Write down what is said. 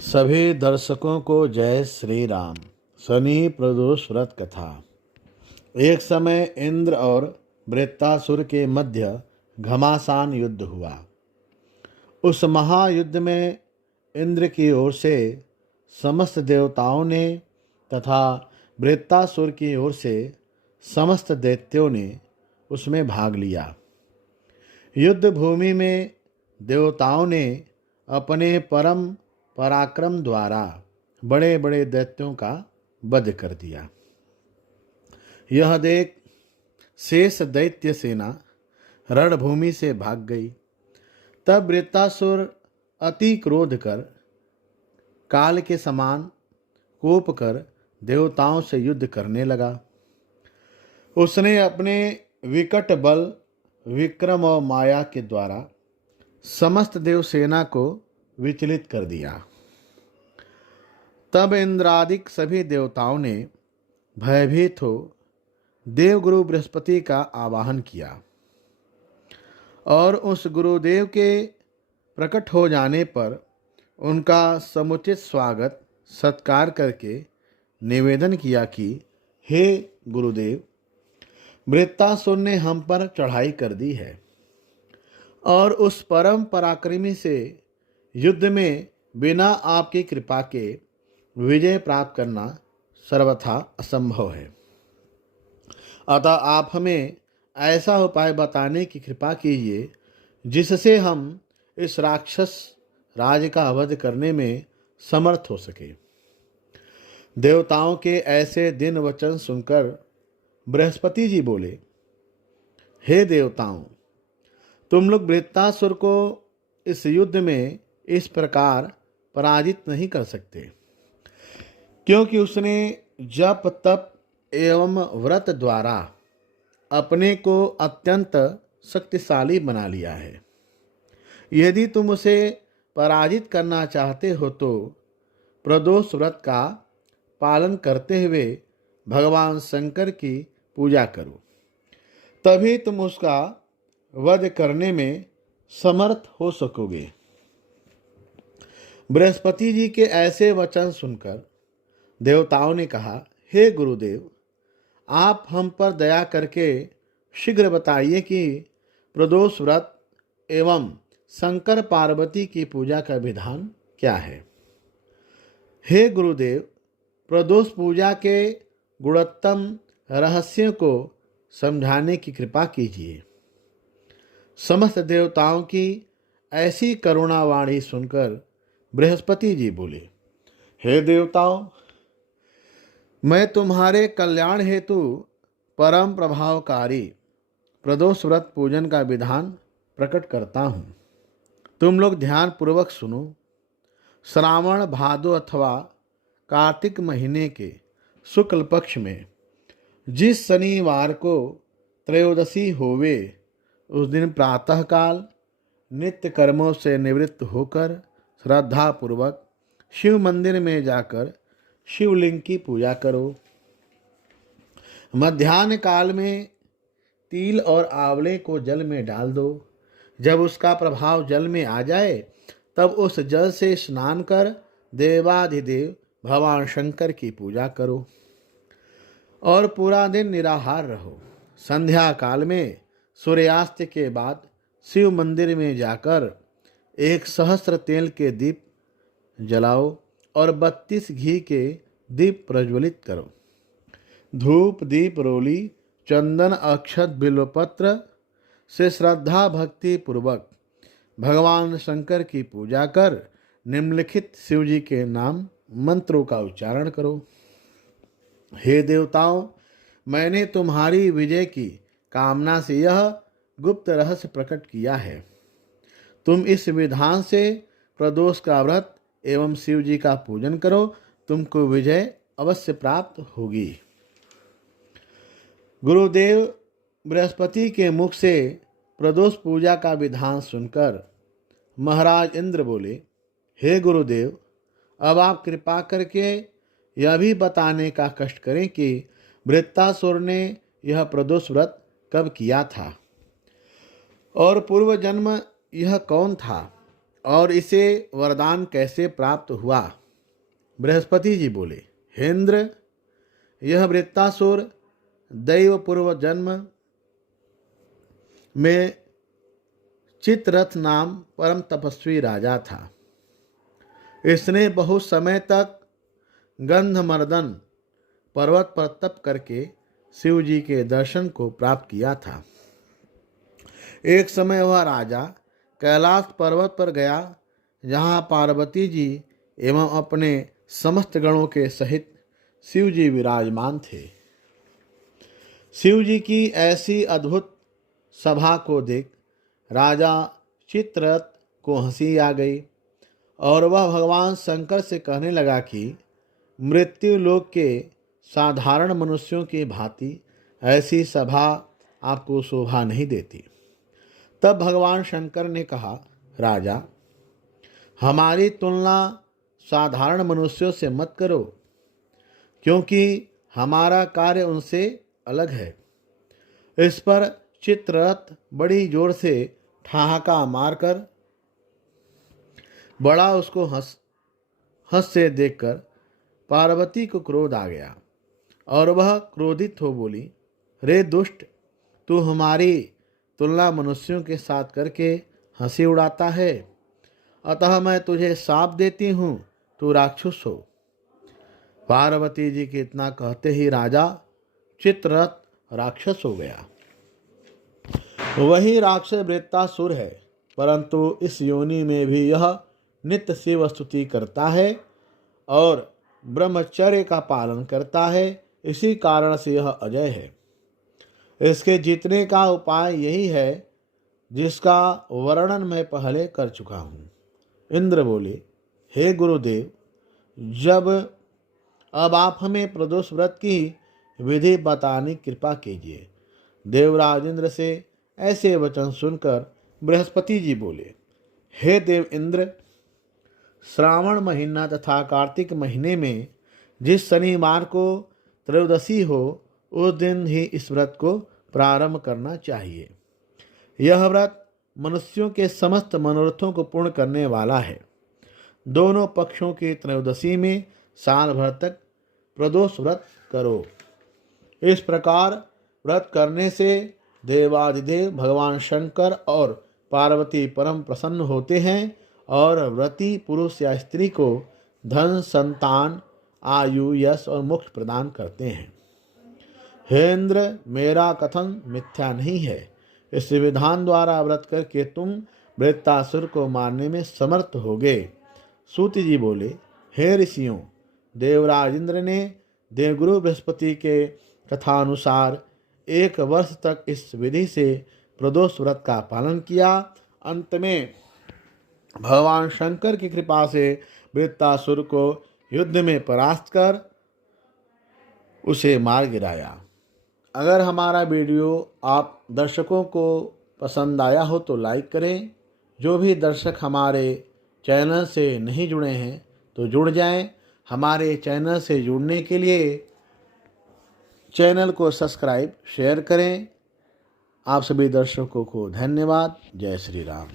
सभी दर्शकों को जय श्री राम। शनि प्रदोष व्रत कथा। एक समय इंद्र और वृत्तासुर के मध्य घमासान युद्ध हुआ। उस महायुद्ध में इंद्र की ओर से समस्त देवताओं ने तथा वृत्तासुर की ओर से समस्त दैत्यों ने उसमें भाग लिया। युद्ध भूमि में देवताओं ने अपने परम पराक्रम द्वारा बड़े बड़े दैत्यों का वध कर दिया। यह देख शेष दैत्य सेना रणभूमि से भाग गई। तब वृत्तासुर अति क्रोध कर काल के समान कोप कर देवताओं से युद्ध करने लगा। उसने अपने विकट बल, विक्रम और माया के द्वारा समस्त देवसेना को विचलित कर दिया। तब इंद्रादिक सभी देवताओं ने भयभीत हो देवगुरु बृहस्पति का आवाहन किया और उस गुरुदेव के प्रकट हो जाने पर उनका समुचित स्वागत सत्कार करके निवेदन किया कि हे गुरुदेव, वृत्तासुर ने हम पर चढ़ाई कर दी है और उस परम पराक्रमी से युद्ध में बिना आपकी कृपा के विजय प्राप्त करना सर्वथा असंभव है। अतः आप हमें ऐसा उपाय बताने की कृपा कीजिए जिससे हम इस राक्षस राज का वध करने में समर्थ हो सके। देवताओं के ऐसे दिन वचन सुनकर बृहस्पति जी बोले, हे देवताओं, तुम लोग वृत्तासुर को इस युद्ध में इस प्रकार पराजित नहीं कर सकते, क्योंकि उसने जप तप एवं व्रत द्वारा अपने को अत्यंत शक्तिशाली बना लिया है। यदि तुम उसे पराजित करना चाहते हो तो प्रदोष व्रत का पालन करते हुए भगवान शंकर की पूजा करो, तभी तुम उसका वध करने में समर्थ हो सकोगे। बृहस्पति जी के ऐसे वचन सुनकर देवताओं ने कहा, हे गुरुदेव, आप हम पर दया करके शीघ्र बताइए कि प्रदोष व्रत एवं शंकर पार्वती की पूजा का विधान क्या है। हे गुरुदेव, प्रदोष पूजा के गुणोत्तम रहस्यों को समझाने की कृपा कीजिए। समस्त देवताओं की ऐसी करुणावाणी सुनकर बृहस्पति जी बोले, हे देवताओं, मैं तुम्हारे कल्याण हेतु परम प्रभावकारी प्रदोष व्रत पूजन का विधान प्रकट करता हूँ। तुम लोग ध्यान पूर्वक सुनो। श्रावण भादो अथवा कार्तिक महीने के शुक्ल पक्ष में जिस शनिवार को त्रयोदशी होवे, उस दिन प्रातःकाल नित्य कर्मों से निवृत्त होकर श्रद्धा पूर्वक शिव मंदिर में जाकर शिवलिंग की पूजा करो। मध्याह्न काल में तिल और आंवले को जल में डाल दो। जब उसका प्रभाव जल में आ जाए तब उस जल से स्नान कर देवाधिदेव भगवान शंकर की पूजा करो और पूरा दिन निराहार रहो। संध्या काल में सूर्यास्त के बाद शिव मंदिर में जाकर 1 सहस्त्र तेल के दीप जलाओ और 32 घी के दीप प्रज्वलित करो। धूप दीप रोली चंदन अक्षत बिल्वपत्र से श्रद्धा भक्ति पूर्वक भगवान शंकर की पूजा कर निम्नलिखित शिव जी के नाम मंत्रों का उच्चारण करो। हे देवताओं, मैंने तुम्हारी विजय की कामना से यह गुप्त रहस्य प्रकट किया है। तुम इस विधान से प्रदोष का व्रत एवं शिव जी का पूजन करो, तुमको विजय अवश्य प्राप्त होगी। गुरुदेव बृहस्पति के मुख से प्रदोष पूजा का विधान सुनकर महाराज इंद्र बोले, हे गुरुदेव, अब आप कृपा करके यह भी बताने का कष्ट करें कि वृत्तासुर ने यह प्रदोष व्रत कब किया था और पूर्व जन्म यह कौन था और इसे वरदान कैसे प्राप्त हुआ? बृहस्पति जी बोले, हे इंद्र, यह वृत्तासुर दैव पूर्व जन्म में चित्ररथ नाम परम तपस्वी राजा था। इसने बहुत समय तक गंधमर्दन पर्वत पर तप करके शिव जी के दर्शन को प्राप्त किया था। एक समय वह राजा कैलाश पर्वत पर गया, जहाँ पार्वती जी एवं अपने समस्त गणों के सहित शिव जी विराजमान थे। शिव जी की ऐसी अद्भुत सभा को देख राजा चित्ररथ को हंसी आ गई और वह भगवान शंकर से कहने लगा कि मृत्यु लोक के साधारण मनुष्यों की भांति ऐसी सभा आपको शोभा नहीं देती। तब भगवान शंकर ने कहा, राजा, हमारी तुलना साधारण मनुष्यों से मत करो, क्योंकि हमारा कार्य उनसे अलग है। इस पर चित्ररथ बड़ी जोर से ठहाका मारकर बड़ा उसको हंस से देखकर पार्वती को क्रोध आ गया और वह क्रोधित हो बोली, रे दुष्ट, तू हमारी तुलना मनुष्यों के साथ करके हंसी उड़ाता है, अतः मैं तुझे शाप देती हूँ, तू राक्षस हो। पार्वती जी के इतना कहते ही राजा चित्ररथ राक्षस हो गया। वही राक्षस वृत्तासुर है, परंतु इस योनि में भी यह नित्य शिव स्तुति करता है और ब्रह्मचर्य का पालन करता है। इसी कारण से यह अजय है। इसके जीतने का उपाय यही है जिसका वर्णन मैं पहले कर चुका हूँ। इंद्र बोले, हे गुरुदेव, जब अब आप हमें प्रदोष व्रत की विधि बताने की कृपा कीजिए। देवराज इंद्र से ऐसे वचन सुनकर बृहस्पति जी बोले, हे देव इंद्र, श्रावण महीना तथा कार्तिक महीने में जिस शनिवार को त्रयोदशी हो, उस दिन ही इस व्रत को प्रारंभ करना चाहिए। यह व्रत मनुष्यों के समस्त मनोरथों को पूर्ण करने वाला है। दोनों पक्षों की त्रयोदशी में साल भर तक प्रदोष व्रत करो। इस प्रकार व्रत करने से देवादिदेव भगवान शंकर और पार्वती परम प्रसन्न होते हैं और व्रती पुरुष या स्त्री को धन, संतान, आयु, यश और मोक्ष प्रदान करते हैं। हे इंद्र, मेरा कथन मिथ्या नहीं है। इस विधान द्वारा व्रत करके तुम वृत्तासुर को मारने में समर्थ होगे। सूत जी बोले, हे ऋषियों, देवराज इंद्र ने देवगुरु बृहस्पति के कथानुसार 1 वर्ष तक इस विधि से प्रदोष व्रत का पालन किया। अंत में भगवान शंकर की कृपा से वृत्तासुर को युद्ध में परास्त कर उसे मार गिराया। अगर हमारा वीडियो आप दर्शकों को पसंद आया हो तो लाइक करें। जो भी दर्शक हमारे चैनल से नहीं जुड़े हैं तो जुड़ जाएं। हमारे चैनल से जुड़ने के लिए चैनल को सब्सक्राइब, शेयर करें। आप सभी दर्शकों को धन्यवाद। जय श्री राम।